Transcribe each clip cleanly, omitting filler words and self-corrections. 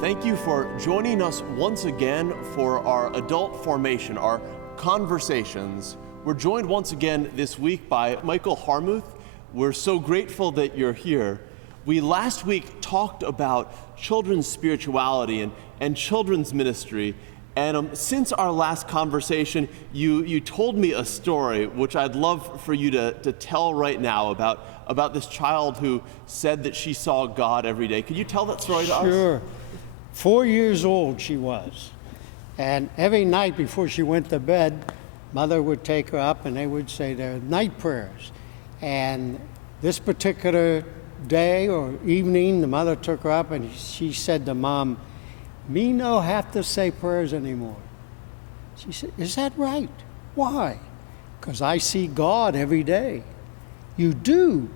Thank you for joining us once again for our adult formation, our conversations. We're joined once again this week by Michael Harmouth. We're so grateful that you're here. We last week talked about children's spirituality and children's ministry. And since our last conversation, you told me a story, which I'd love for you to tell right now about this child who said that she saw God every day. Could you tell that story to us? Sure. 4 years old she was. And every night before she went to bed, Mother would take her up and they would say their night prayers. And this particular day or evening, the mother took her up and she said to Mom, "Me no have to say prayers anymore." She said, "Is that right? Why?" "Because I see God every day." "You do?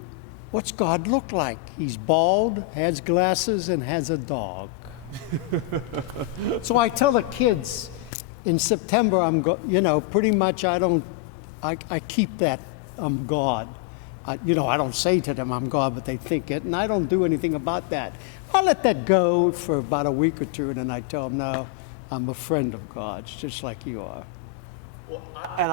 What's God look like?" "He's bald, has glasses, and has a dog." So I tell the kids in September, pretty much I keep that I'm God. I don't say to them I'm God, but they think it, and I don't do anything about that. I let that go for about a week or two, and then I tell them, no, I'm a friend of God's, just like you are. Well, and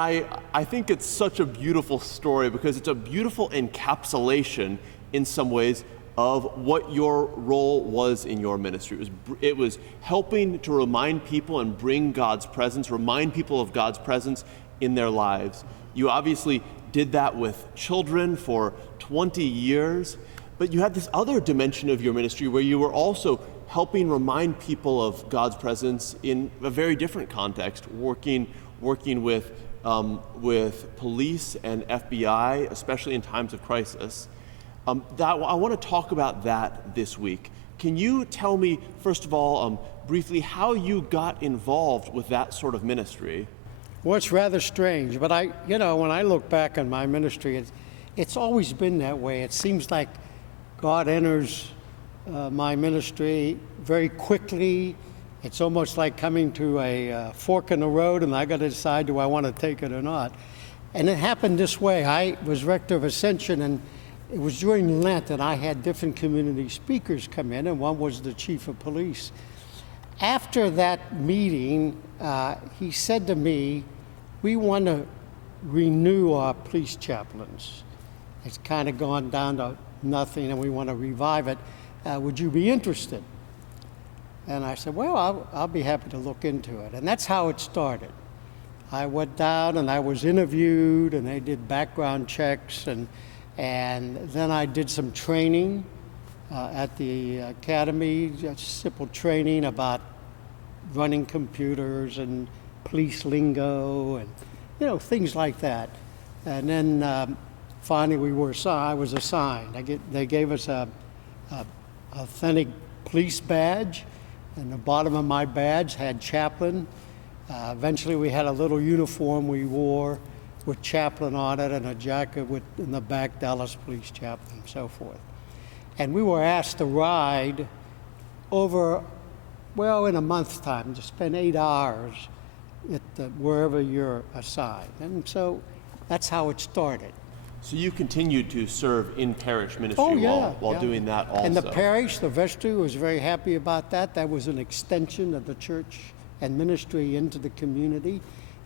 I think it's such a beautiful story because it's a beautiful encapsulation in some ways of what your role was in your ministry. It was helping to remind people and bring God's presence, remind people of God's presence in their lives. You obviously did that with children for 20 years, but you had this other dimension of your ministry where you were also helping remind people of God's presence in a very different context, working with police and FBI, especially in times of crisis. I want to talk about that this week. Can you tell me, first of all, briefly, how you got involved with that sort of ministry? Well, it's rather strange, but when I look back on my ministry, it's always been that way. It seems like God enters my ministry very quickly. It's almost like coming to a fork in the road, and I got to decide, do I want to take it or not? And it happened this way. I was rector of Ascension, and it was during Lent, and I had different community speakers come in, and one was the chief of police. After that meeting, he said to me, "We want to renew our police chaplains. It's kind of gone down to nothing, and we want to revive it. Would you be interested?" And I said, "Well, I'll be happy to look into it." And that's how it started. I went down and I was interviewed, and they did background checks, and then I did some training at the academy, just simple training about running computers and police lingo and things like that. And then finally I was assigned. They gave us a authentic police badge, and the bottom of my badge had chaplain. Eventually we had a little uniform we wore with Chaplain on it and a jacket with in the back Dallas Police Chaplain and so forth. And we were asked to ride over, in a month's time, to spend 8 hours at wherever you're assigned. And so that's how it started. So you continued to serve in parish ministry while doing that also. And the parish, the vestry, was very happy about that. That was an extension of the church and ministry into the community,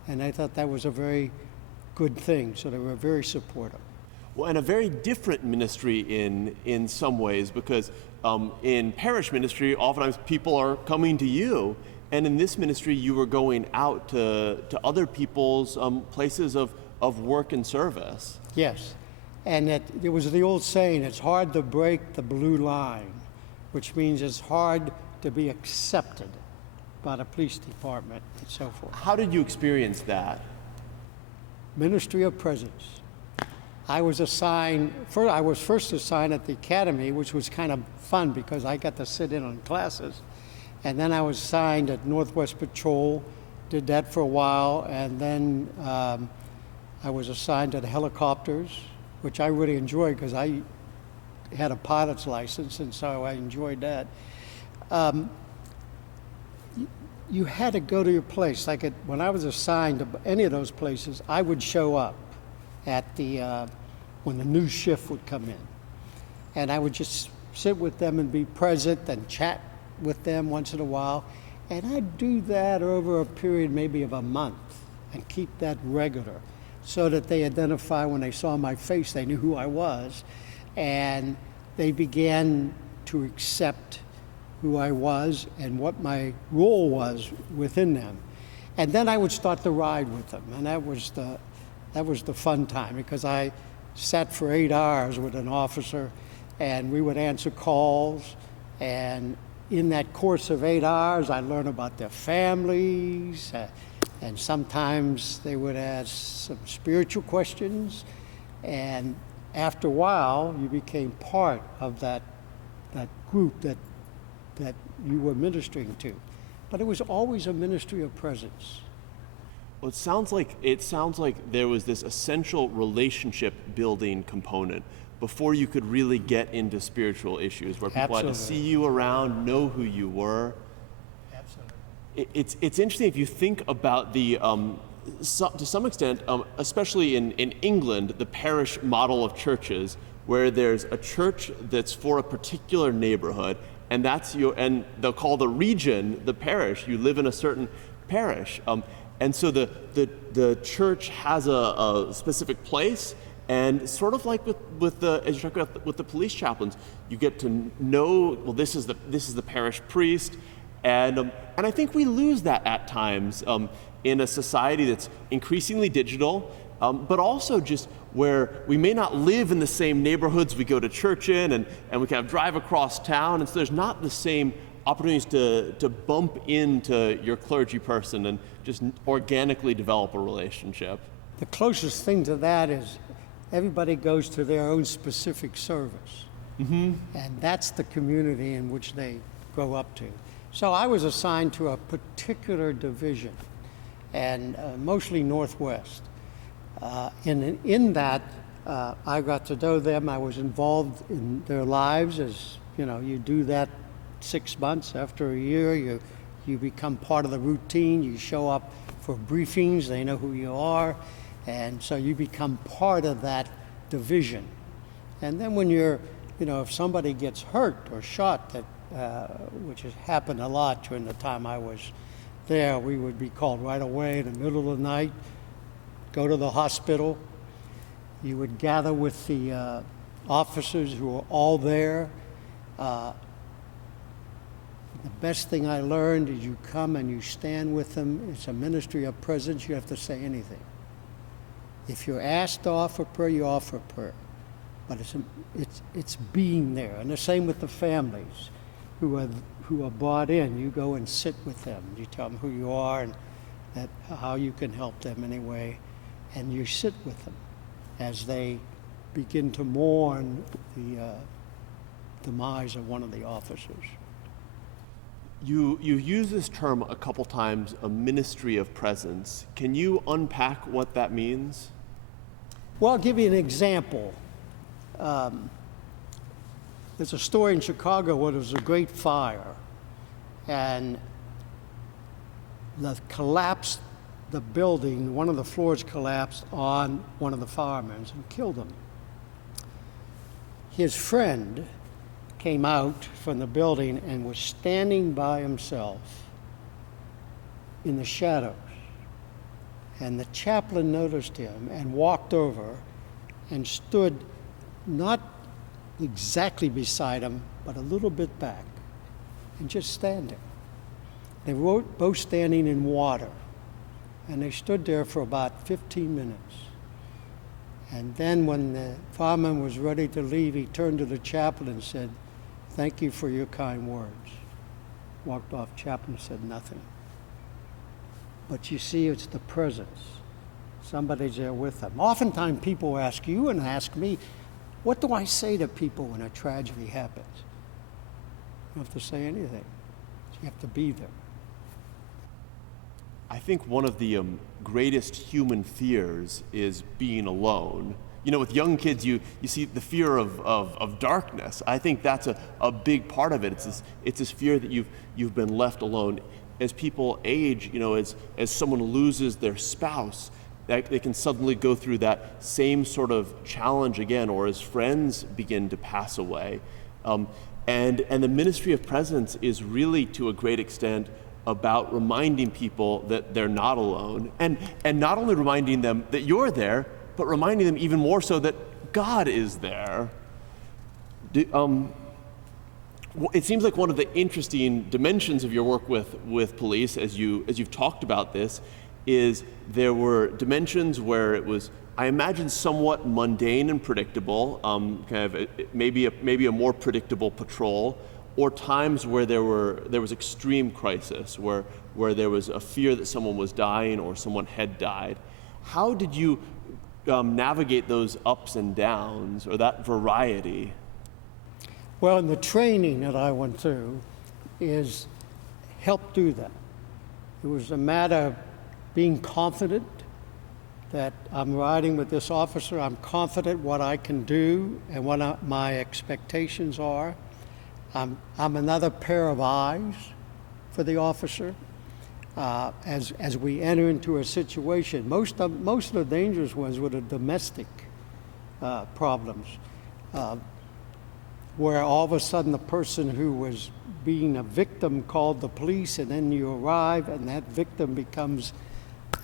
and I thought that was a very good thing, so they were very supportive. Well, and a very different ministry in some ways, because in parish ministry, oftentimes people are coming to you, and in this ministry, you were going out to other people's places of work and service. Yes, and there was the old saying, it's hard to break the blue line, which means it's hard to be accepted by the police department and so forth. How did you experience that? Ministry of presence. I was first assigned at the academy, which was kind of fun because I got to sit in on classes. And then I was assigned at Northwest Patrol, did that for a while, and then I was assigned to the helicopters, which I really enjoyed because I had a pilot's license, and so I enjoyed that. You had to go to your place. When I was assigned to any of those places, I would show up at when the new shift would come in. And I would just sit with them and be present and chat with them once in a while, and I'd do that over a period maybe of a month and keep that regular so that they identify when they saw my face, they knew who I was, and they began to accept who I was and what my role was within them. And then I would start the ride with them, and that was the fun time, because I sat for 8 hours with an officer, and we would answer calls, and in that course of 8 hours, I learned about their families, and sometimes they would ask some spiritual questions, and after a while, you became part of that group that you were ministering to. But it was always a ministry of presence. Well, it sounds like there was this essential relationship building component before you could really get into spiritual issues, where people had to see you around, know who you were. Absolutely. It's interesting if you think about the to some extent, especially in England, the parish model of churches, where there's a church that's for a particular neighborhood, and and they'll call the region the parish. You live in a certain parish, and so the church has a specific place, and sort of like with the police chaplains, you get to know, well, this is the parish priest, and I think we lose that at times in a society that's increasingly digital, but also just where we may not live in the same neighborhoods we go to church in, and we kind of drive across town, and so there's not the same opportunities to bump into your clergy person and just organically develop a relationship. The closest thing to that is everybody goes to their own specific service. Mm-hmm. And that's the community in which they grow up to. So I was assigned to a particular division, and mostly Northwest. In that, I got to know them. I was involved in their lives, as you do that 6 months. After a year, you become part of the routine. You show up for briefings. They know who you are, and so you become part of that division. And then when you're, if somebody gets hurt or shot, which has happened a lot during the time I was there, we would be called right away in the middle of the night, go to the hospital. You would gather with the officers who were all there. The best thing I learned is you come and you stand with them. It's a ministry of presence. You have to say anything. If you're asked to offer prayer, you offer prayer. But it's being there. And the same with the families who are bought in. You go and sit with them. You tell them who you are and how you can help them anyway. And you sit with them as they begin to mourn the demise of one of the officers. You use this term a couple times, a ministry of presence. Can you unpack what that means? Well, I'll give you an example. There's a story in Chicago where there was a great fire, and the building, one of the floors collapsed on one of the firemen and killed him. His friend came out from the building and was standing by himself in the shadows. And the chaplain noticed him and walked over and stood not exactly beside him, but a little bit back, and just standing. They were both standing in water, and they stood there for about 15 minutes. And then when the fireman was ready to leave, he turned to the chaplain and said, "Thank you for your kind words." Walked off. Chaplain said nothing. But you see, it's the presence. Somebody's there with them. Oftentimes people ask you and ask me, what do I say to people when a tragedy happens? You don't have to say anything. You have to be there. I think one of the greatest human fears is being alone. With young kids, you see the fear of darkness. I think that's a big part of it. It's this fear that you've been left alone. As people age, as someone loses their spouse, that they can suddenly go through that same sort of challenge again, or as friends begin to pass away. And the ministry of presence is really, to a great extent, about reminding people that they're not alone. And not only reminding them that you're there, but reminding them even more so that God is there. It seems like one of the interesting dimensions of your work with police, as you've talked about this, is there were dimensions where it was, I imagine, somewhat mundane and predictable, maybe a more predictable patrol, or times where there was extreme crisis, where there was a fear that someone was dying or someone had died. How did you navigate those ups and downs, or that variety? Well, in the training that I went through is helped do that. It was a matter of being confident that I'm riding with this officer. I'm confident what I can do and what my expectations are. I'm another pair of eyes for the officer as we enter into a situation. Most of the dangerous ones were the domestic problems, where all of a sudden the person who was being a victim called the police, and then you arrive and that victim becomes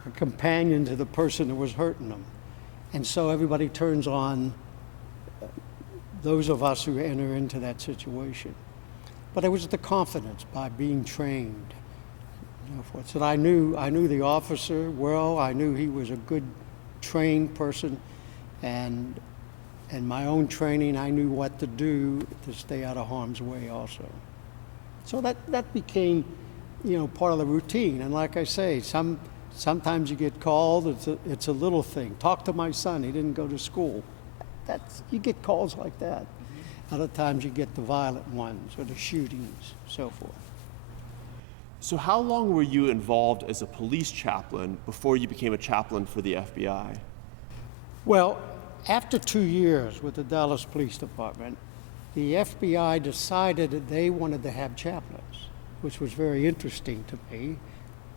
a companion to the person who was hurting them. And so everybody turns on those of us who enter into that situation. But it was the confidence by being trained. So I knew the officer well. I knew he was a good trained person, and my own training, I knew what to do to stay out of harm's way also. So that became, part of the routine. And like I say, sometimes you get called. It's a little thing. Talk to my son. He didn't go to school. You get calls like that. Other times you get the violent ones or the shootings, so forth. So how long were you involved as a police chaplain before you became a chaplain for the FBI? Well, after 2 years with the Dallas Police Department, the FBI decided that they wanted to have chaplains, which was very interesting to me.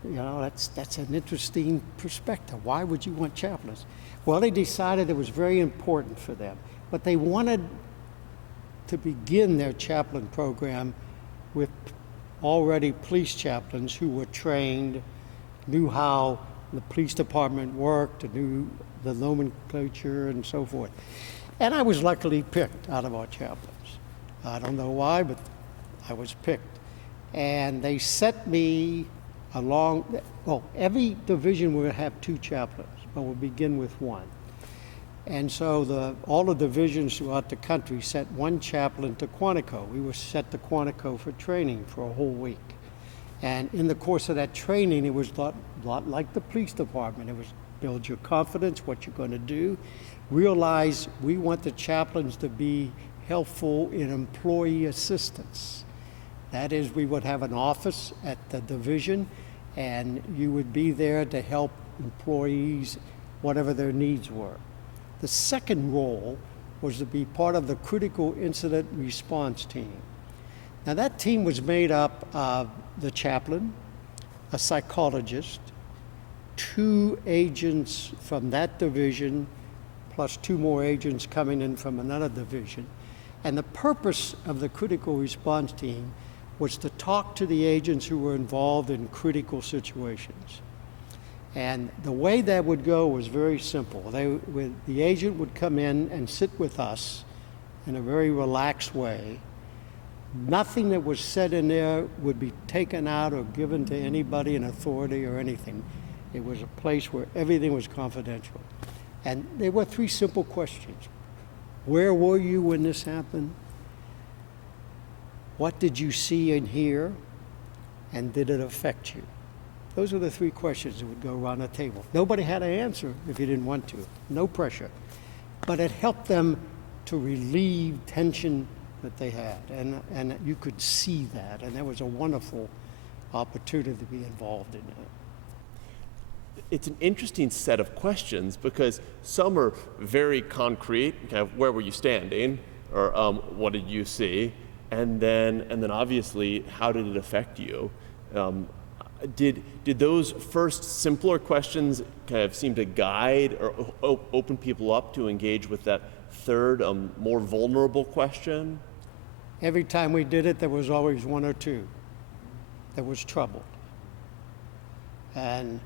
That's an interesting perspective. Why would you want chaplains? Well, they decided it was very important for them, but they wanted to begin their chaplain program with already police chaplains who were trained, knew how the police department worked, knew the nomenclature and so forth. And I was luckily picked out of our chaplains. I don't know why, but I was picked. And they set me along, every division will have 2 chaplains, but we'll begin with 1. And so all the divisions throughout the country sent 1 chaplain to Quantico. We were sent to Quantico for training for a whole week. And in the course of that training, it was a lot like the police department. It was build your confidence, what you're going to do. Realize we want the chaplains to be helpful in employee assistance. That is, we would have an office at the division, and you would be there to help employees, whatever their needs were. The second role was to be part of the critical incident response team. Now that team was made up of the chaplain, a psychologist, 2 agents from that division, plus 2 more agents coming in from another division. And the purpose of the critical response team was to talk to the agents who were involved in critical situations. And the way that would go was very simple. The agent would come in and sit with us in a very relaxed way. Nothing that was said in there would be taken out or given to anybody in authority or anything. It was a place where everything was confidential. And there were 3 simple questions. Where were you when this happened? What did you see and hear? And did it affect you? Those are the 3 questions that would go around the table. Nobody had to answer if you didn't want to. No pressure. But it helped them to relieve tension that they had. And you could see that. And that was a wonderful opportunity to be involved in that. It's an interesting set of questions because some are very concrete, kind of where were you standing, or what did you see, and then obviously how did it affect you? Did those first simpler questions kind of seem to guide or open people up to engage with that third, more vulnerable question? every time we did it, there was always one or two that was troubled. And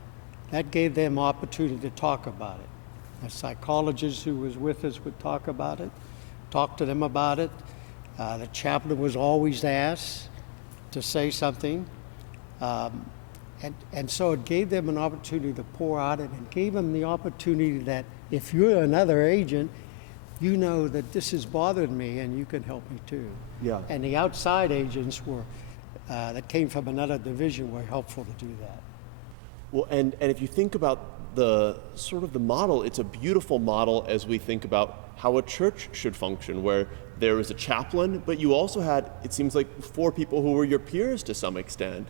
that gave them opportunity to talk about it. A psychologist who was with us would talk about it, talk to them about it. The chaplain was always asked to say something. And so it gave them an opportunity to pour out it, and gave them the opportunity that if you're another agent, you know that this has bothered me and you can help me too. Yeah. And the outside agents were, that came from another division, were helpful to do that. Well, and if you think about the sort of the model, it's a beautiful model as we think about how a church should function, where there was a chaplain, but you also had, it seems like, 4 people who were your peers to some extent.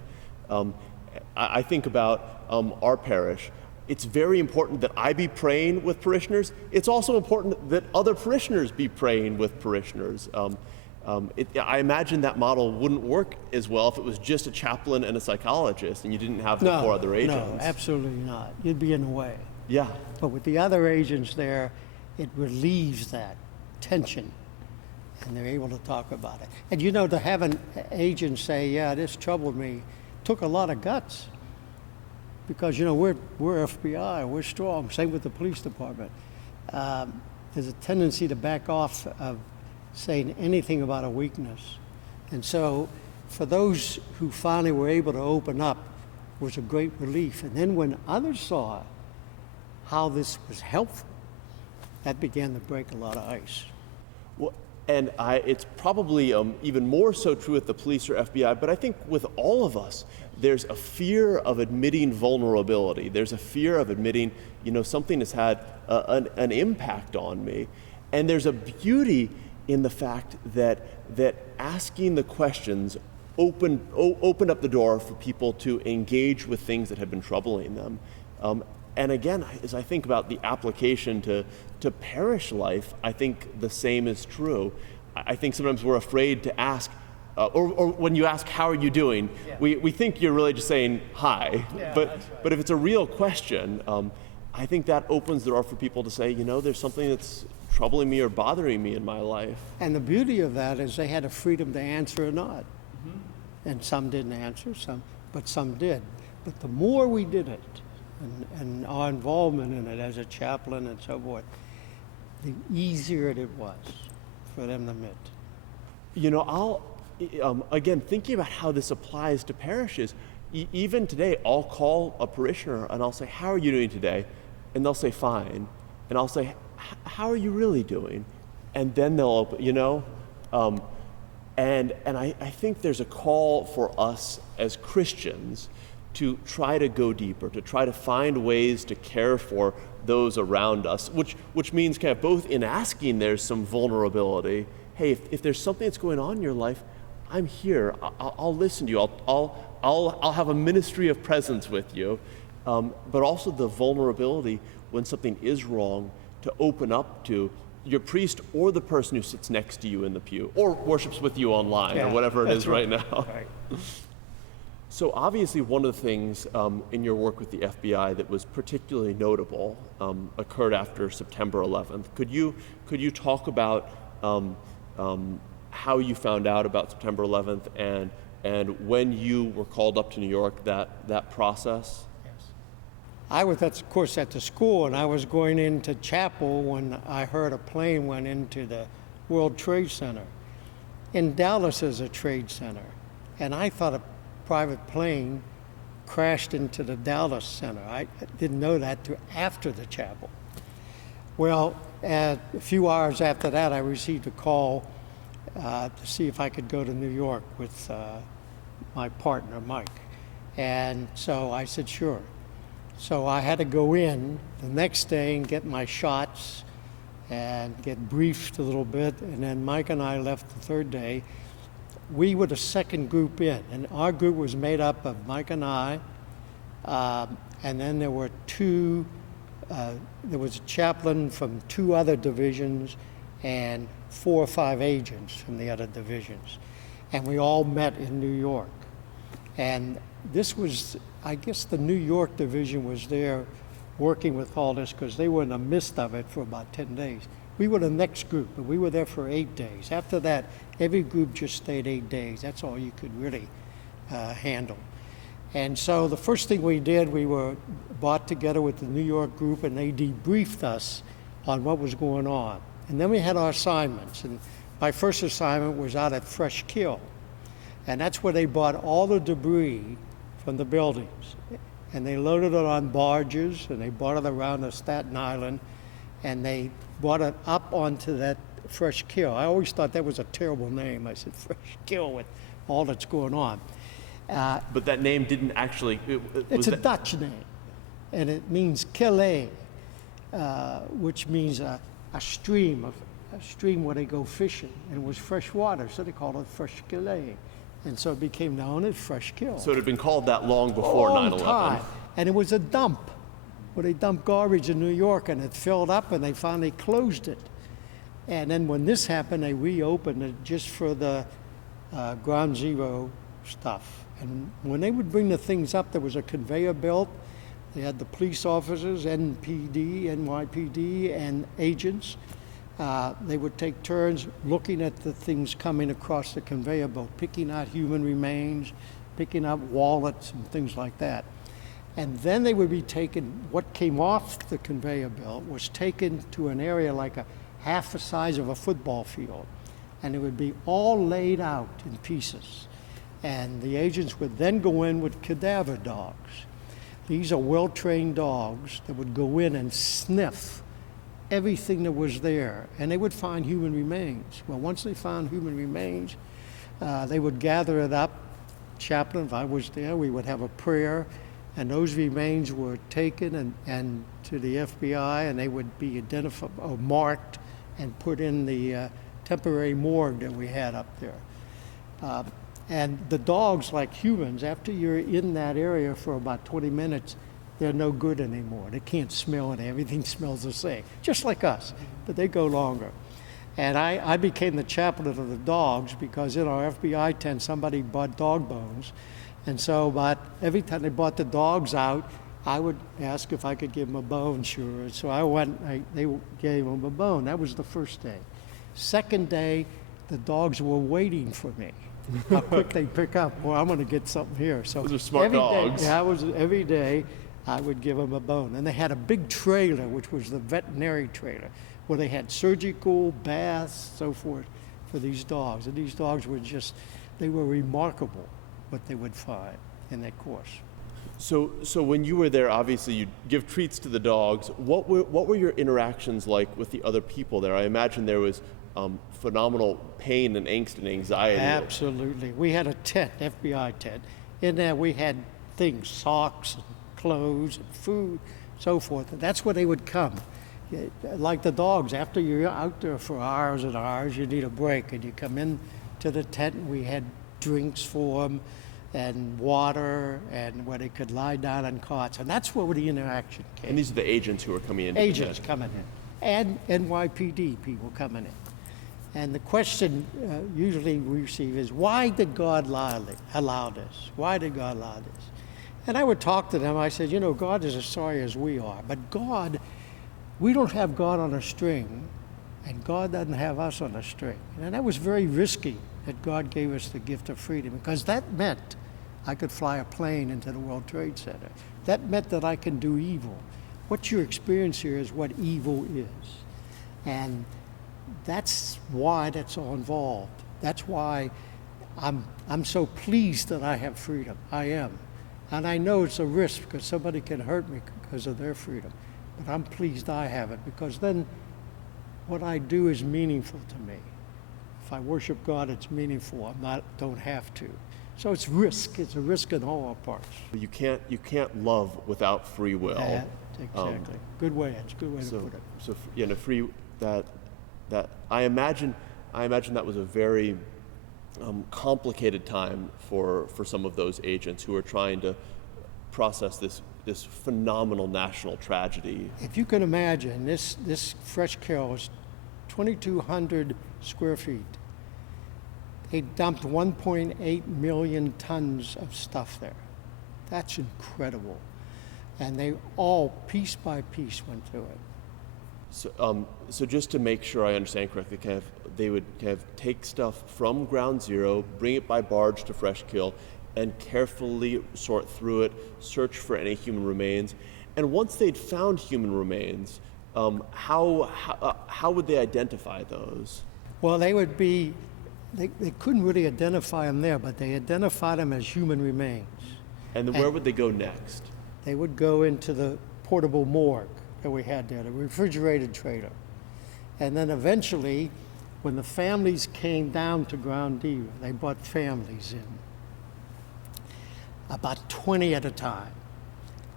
I think about our parish. It's very important that I be praying with parishioners. It's also important that other parishioners be praying with parishioners. I imagine that model wouldn't work as well if it was just a chaplain and a psychologist and you didn't have the 4 other agents. No, absolutely not. You'd be in the way. Yeah. But with the other agents there, it relieves that tension, and they're able to talk about it. And you know, to have an agent say, yeah, this troubled me, took a lot of guts. Because, you know, we're FBI, we're strong, same with the police department. There's a tendency to back off of saying anything about a weakness. And so for those who finally were able to open up, was a great relief. And then when others saw how this was helpful, that began to break a lot of ice. Well, and it's probably even more so true with the police or FBI, but I think with all of us, there's a fear of admitting vulnerability. There's a fear of admitting, you know, something has had an impact on me. And there's a beauty in the fact that asking the questions opened up the door for people to engage with things that had been troubling them. And again, as I think about the application to parish life, I think the same is true. I think sometimes we're afraid to ask, or when you ask, how are you doing? Yeah. We think you're really just saying hi. Yeah, but if it's a real question, I think that opens the door for people to say, you know, there's something that's troubling me or bothering me in my life. And the beauty of that is they had a freedom to answer or not. Mm-hmm. And some didn't answer, but some did. But the more we did it, and our involvement in it as a chaplain and so forth, the easier it was for them to admit. You know, again, thinking about how this applies to parishes, even today, I'll call a parishioner and I'll say, how are you doing today? And they'll say, fine. And I'll say, how are you really doing? And then they'll open, you know? And I think there's a call for us as Christians to try to go deeper, to try to find ways to care for those around us, which means kind of both in asking there's some vulnerability. Hey, if there's something that's going on in your life, I'm here. I'll listen to you. I'll have a ministry of presence with you. But also the vulnerability when something is wrong, to open up to your priest or the person who sits next to you in the pew or worships with you online, or whatever it is right now. Right. So obviously one of the things in your work with the FBI that was particularly notable occurred after September 11th. Could you talk about how you found out about September 11th and when you were called up to New York, that process? I was, of course, at the school, and I was going into chapel when I heard a plane went into the World Trade Center. In Dallas is a trade center, and I thought a private plane crashed into the Dallas Center. I didn't know that till after the chapel. Well, a few hours after that, I received a call to see if I could go to New York with my partner, Mike. And so I said, sure. So I had to go in the next day and get my shots and get briefed a little bit. And then Mike and I left the third day. We were the second group in, and our group was made up of Mike and I, and then there were there was a chaplain from 2 other divisions and 4 or 5 agents from the other divisions. And we all met in New York. And this was, I guess the New York division was there working with all this because they were in the midst of it for about 10 days. We were the next group, and we were there for 8 days. After that, every group just stayed 8 days. That's all you could really handle. And so the first thing we did, we were brought together with the New York group, and they debriefed us on what was going on. And then we had our assignments. And my first assignment was out at Fresh Kill. And that's where they brought all the debris from the buildings. And they loaded it on barges, and they brought it around to Staten Island, and they brought it up onto that Fresh Kill. I always thought that was a terrible name. I said, Fresh Kill, with all that's going on. But that name didn't actually... It's a Dutch name, and it means kille, which means a stream where they go fishing, and it was fresh water, so they called it Fresh Kille. And so it became known as Fresh Kill. So it had been called that long before 9/11. Time. And it was a dump where they dumped garbage in New York, and it filled up, and they finally closed it. And then when this happened, they reopened it just for the ground zero stuff. And when they would bring the things up, there was a conveyor belt. They had the police officers, NPD, NYPD, and agents. They would take turns looking at the things coming across the conveyor belt, picking out human remains, picking up wallets and things like that. And then they would be taken, what came off the conveyor belt was taken to an area like half the size of a football field. And it would be all laid out in pieces. And the agents would then go in with cadaver dogs. These are well-trained dogs that would go in and sniff everything that was there, and they would find human remains. Well, once they found human remains, they would gather it up. Chaplain, if I was there, we would have a prayer, and those remains were taken and to the FBI, and they would be identified or marked and put in the temporary morgue that we had up there. And the dogs, like humans, after you're in that area for about 20 minutes, they're no good anymore. They can't smell it. Everything smells the same, just like us, but they go longer. And I became the chaplain of the dogs because in our FBI tent, somebody bought dog bones. And so about every time they brought the dogs out, I would ask if I could give them a bone, sure. So I went, they gave them a bone. That was the first day. Second day, the dogs were waiting for me. How quick they pick up. Well, I'm going to get something here. So those are smart dogs. Every day, I would give them a bone. And they had a big trailer, which was the veterinary trailer, where they had surgical, baths, so forth, for these dogs. And these dogs were they were remarkable what they would find in that course. So when you were there, obviously you'd give treats to the dogs. What were your interactions like with the other people there? I imagine there was phenomenal pain and angst and anxiety. Absolutely. We had a tent, FBI tent. In there we had things, socks, and clothes, and food, so forth. And that's where they would come. Like the dogs, after you're out there for hours and hours, you need a break, and you come in to the tent, and we had drinks for them, and water, and where they could lie down on cots, and that's where the interaction came. And these are the agents who are coming in. Agents coming in, and NYPD people coming in. And the question usually we receive is, why did God allow this? Why did God allow this? And I would talk to them. I said, God is as sorry as we are. But God, we don't have God on a string, and God doesn't have us on a string. And that was very risky that God gave us the gift of freedom, because that meant I could fly a plane into the World Trade Center. That meant that I can do evil. What you experience here is what evil is. And that's why that's all involved. That's why I'm so pleased that I have freedom. I am. And I know it's a risk because somebody can hurt me because of their freedom. But I'm pleased I have it, because then what I do is meaningful to me. If I worship God, it's meaningful. Don't have to. So it's risk. It's a risk in all our parts. You can't love without free will. Exactly. Good way. It's a good way to put it. So free that I imagine that was a very complicated time for some of those agents who are trying to process this phenomenal national tragedy. If you can imagine, this Fresh Kill is 2,200 square feet. They dumped 1.8 million tons of stuff there. That's incredible. And they all, piece by piece, went through it. So just to make sure I understand correctly, they would take stuff from ground zero, bring it by barge to Fresh Kill, and carefully sort through it, search for any human remains. And once they'd found human remains, how would they identify those? Well, they couldn't really identify them there, but they identified them as human remains. And then where would they go next? They would go into the portable morgue that we had there, the refrigerated trailer. And then eventually, when the families came down to Ground Zero, they brought families in, about 20 at a time.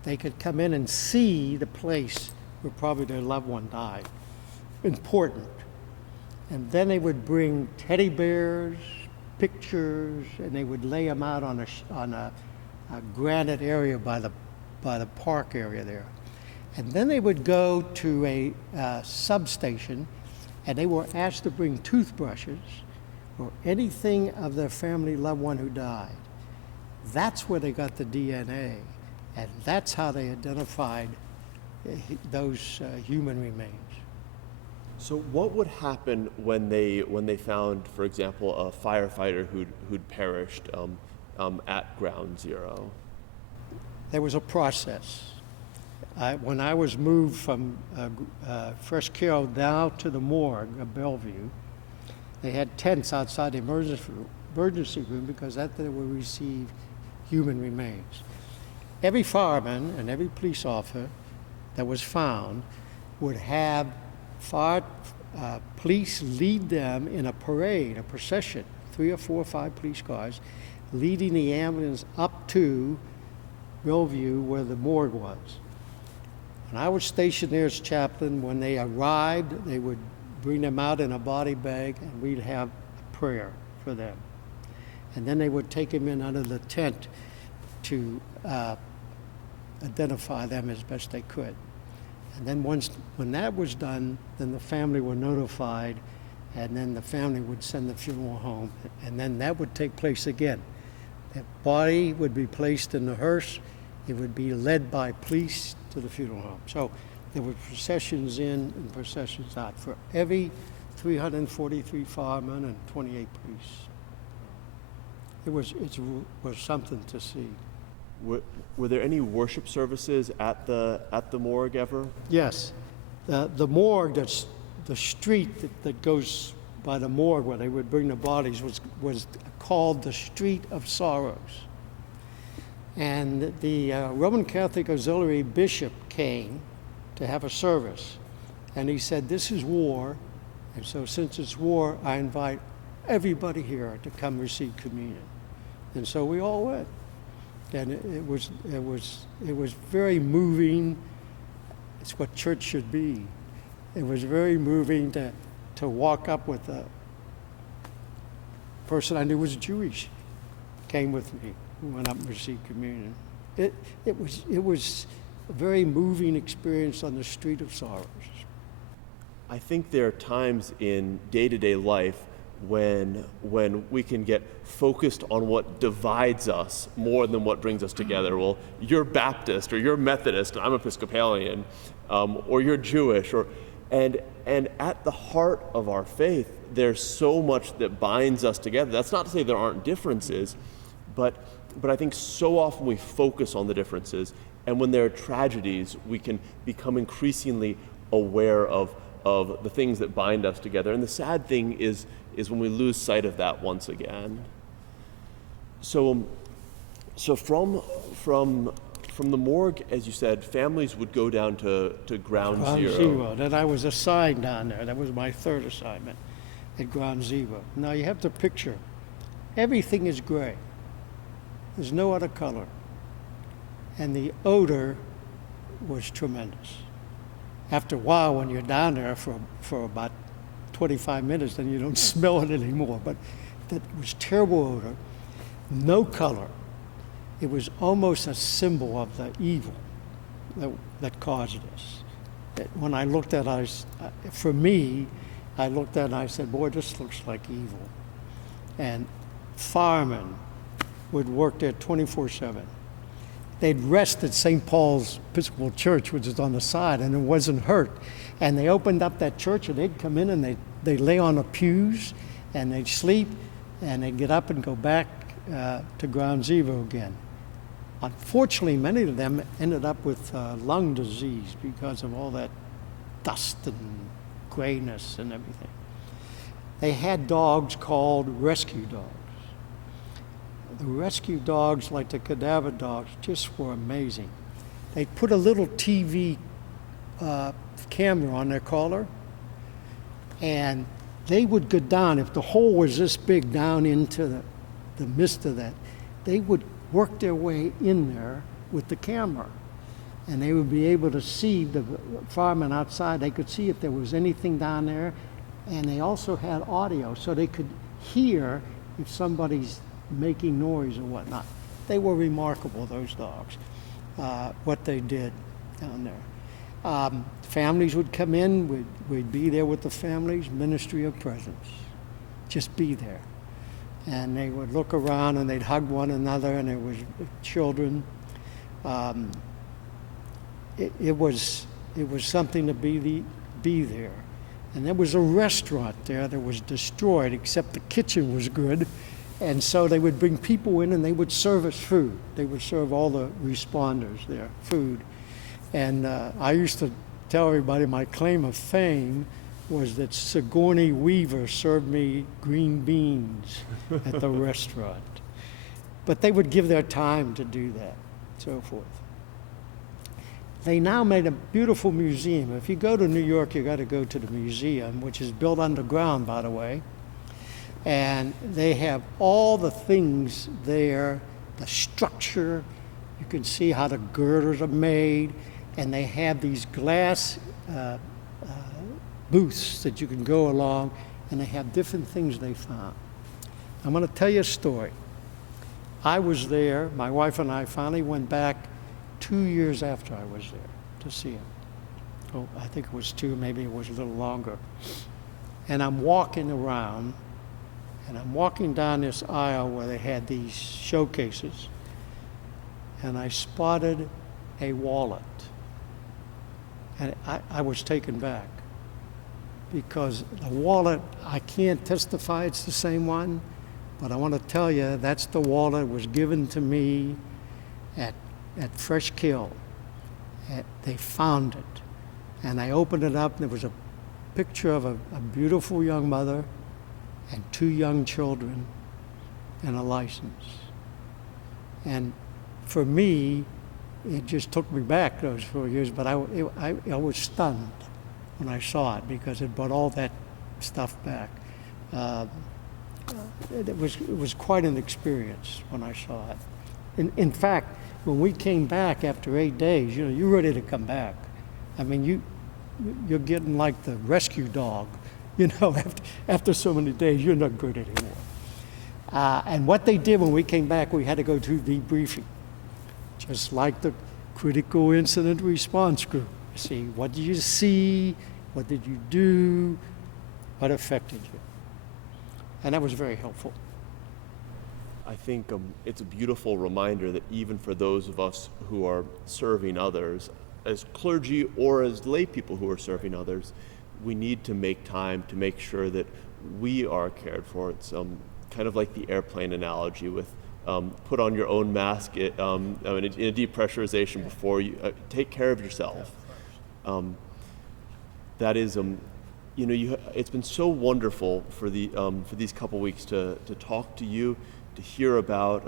They could come in and see the place where probably their loved one died. Important. And then they would bring teddy bears, pictures, and they would lay them out on a granite area by the park area there. And then they would go to a substation, and they were asked to bring toothbrushes or anything of their family loved one who died. That's where they got the DNA, and that's how they identified those human remains. So what would happen when they found, for example, a firefighter who'd perished at Ground Zero? There was a process. When I was moved from Fresh Kill down to the morgue of Bellevue, they had tents outside the emergency room because that's where they would receive human remains. Every fireman and every police officer that was found would have police lead them in a parade, a procession, 3 or 4 or 5 police cars, leading the ambulance up to Bellevue where the morgue was. And I was stationed there as chaplain. When they arrived, they would bring them out in a body bag, and we'd have a prayer for them. And then they would take them in under the tent to identify them as best they could. And then when that was done, then the family were notified, and then the family would send the funeral home, and then that would take place again. The body would be placed in the hearse. It would be led by police to the funeral home. So there were processions in and processions out for every 343 firemen and 28 police. It was something to see. Were there any worship services at the morgue ever? Yes, the morgue, that's the street that goes by the morgue where they would bring the bodies was called the Street of Sorrows. And the Roman Catholic Auxiliary Bishop came to have a service. And he said, this is war. And so since it's war, I invite everybody here to come receive communion. And so we all went. And it was very moving. It's what church should be. It was very moving to walk up with a person I knew was Jewish, came with me. We went up and received communion. It was a very moving experience on the Street of Sorrows. I think there are times in day-to-day life when we can get focused on what divides us more than what brings us together. Well, you're Baptist, or you're Methodist, and I'm Episcopalian, or you're Jewish, and at the heart of our faith, there's so much that binds us together. That's not to say there aren't differences, but I think so often we focus on the differences, and when there are tragedies, we can become increasingly aware of the things that bind us together. And the sad thing is when we lose sight of that once again. So from the morgue, as you said, families would go down to Ground Zero. Then I was assigned down there. That was my third assignment at Ground Zero. Now you have to picture, everything is gray. There's no other color. And the odor was tremendous. After a while, when you're down there for about 25 minutes, then you don't smell it anymore. But that was terrible odor, no color. It was almost a symbol of the evil that caused this. When I looked at it, for me, I looked at it and I said, boy, this looks like evil. And firemen would work there 24/7. they'd rest at St. Paul's Episcopal Church, which is on the side, and it wasn't hurt. And they opened up that church, and they'd come in and they'd lay on the pews, and they'd sleep, and they'd get up and go back to ground zero again. Unfortunately, many of them ended up with lung disease because of all that dust and grayness and everything. They had dogs called rescue dogs. The rescue dogs, like the cadaver dogs, just were amazing. They put a little TV camera on their collar, and they would go down. If the hole was this big down into the midst of that, they would work their way in there with the camera. And they would be able to see the firemen outside. They could see if there was anything down there. And they also had audio, so they could hear if somebody's making noise or whatnot. They were remarkable, those dogs, what they did down there. Families would come in, we'd be there with the families, ministry of presence. Just be there. And they would look around and they'd hug one another, and it was children. It was something to be there. And there was a restaurant there that was destroyed, except the kitchen was good. And so they would bring people in and they would serve us food. They would serve all the responders there food. And I used to tell everybody my claim of fame was that Sigourney Weaver served me green beans at the restaurant. But they would give their time to do that, so forth. They now made a beautiful museum. If you go to New York, you got to go to the museum, which is built underground, by the way. And they have all the things there, the structure. You can see how the girders are made. And they have these glass booths that you can go along, and they have different things they found. I'm going to tell you a story. I was there. My wife and I finally went back 2 years after I was there to see him. Oh, I think it was 2, maybe it was a little longer. And I'm walking around, and I'm walking down this aisle where they had these showcases, and I spotted a wallet. And I was taken back, because the wallet, I can't testify it's the same one, but I want to tell you that's the wallet that was given to me at Fresh Kill. They found it, and I opened it up, and there was a picture of a beautiful young mother and 2 young children and a license. And for me, it just took me back those 4 years, but I was stunned when I saw it, because it brought all that stuff back. It was quite an experience when I saw it. In fact, when we came back after 8 days, you're ready to come back. I mean, you're getting like the rescue dog, after so many days, you're not good anymore. And what they did when we came back, we had to go to debriefing, just like the critical incident response group. See, what did you see? What did you do? What affected you? And that was very helpful. I think it's a beautiful reminder that even for those of us who are serving others, as clergy or as lay people who are serving others, we need to make time to make sure that we are cared for. It's kind of like the airplane analogy with put on your own mask in a depressurization before you take care of yourself. That is, it's been so wonderful for these couple weeks to talk to you, to hear about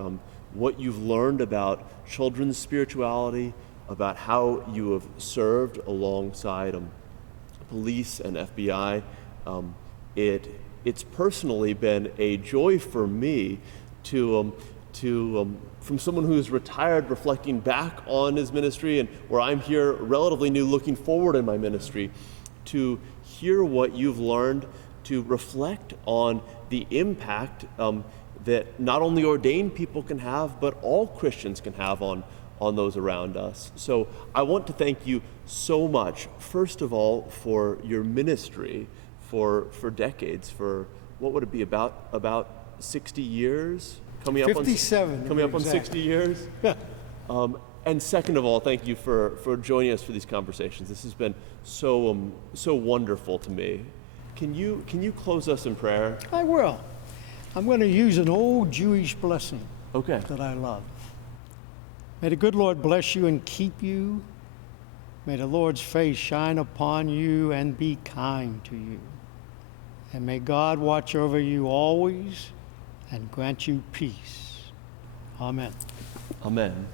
what you've learned about children's spirituality, about how you have served alongside police and FBI. It's personally been a joy for me to from someone who's retired, reflecting back on his ministry, and where I'm here relatively new, looking forward in my ministry, to hear what you've learned, to reflect on the impact that not only ordained people can have, but all Christians can have on those around us. So I want to thank you so much, first of all, for your ministry for decades, for what would it be, about 60 years? Coming up 57. on 60 years. And second of all, thank you for joining us for these conversations. This has been so wonderful to me. Can you close us in prayer? I will. I'm going to use an old Jewish blessing Okay. that I love. May the good Lord bless you and keep you. May the Lord's face shine upon you and be kind to you. And may God watch over you always and grant you peace. Amen. Amen.